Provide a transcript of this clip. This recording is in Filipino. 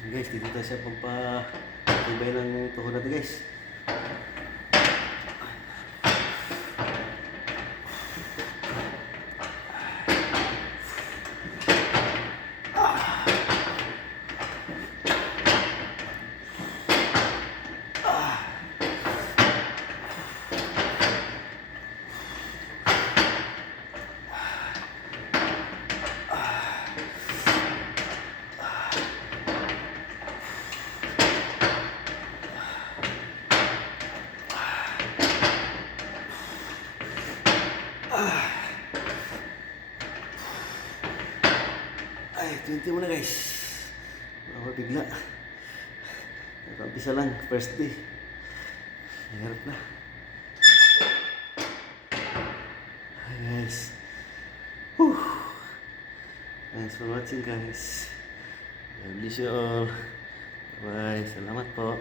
Guys, dito tayo sa pagpa-tibay ng tuhod natin guys. Ay, 20 muna guys. Baka bigla. Nakampisa lang, first day. Hirap na. Hi guys. Whew. Thanks for watching guys. God bless you all. Bye. Salamat po.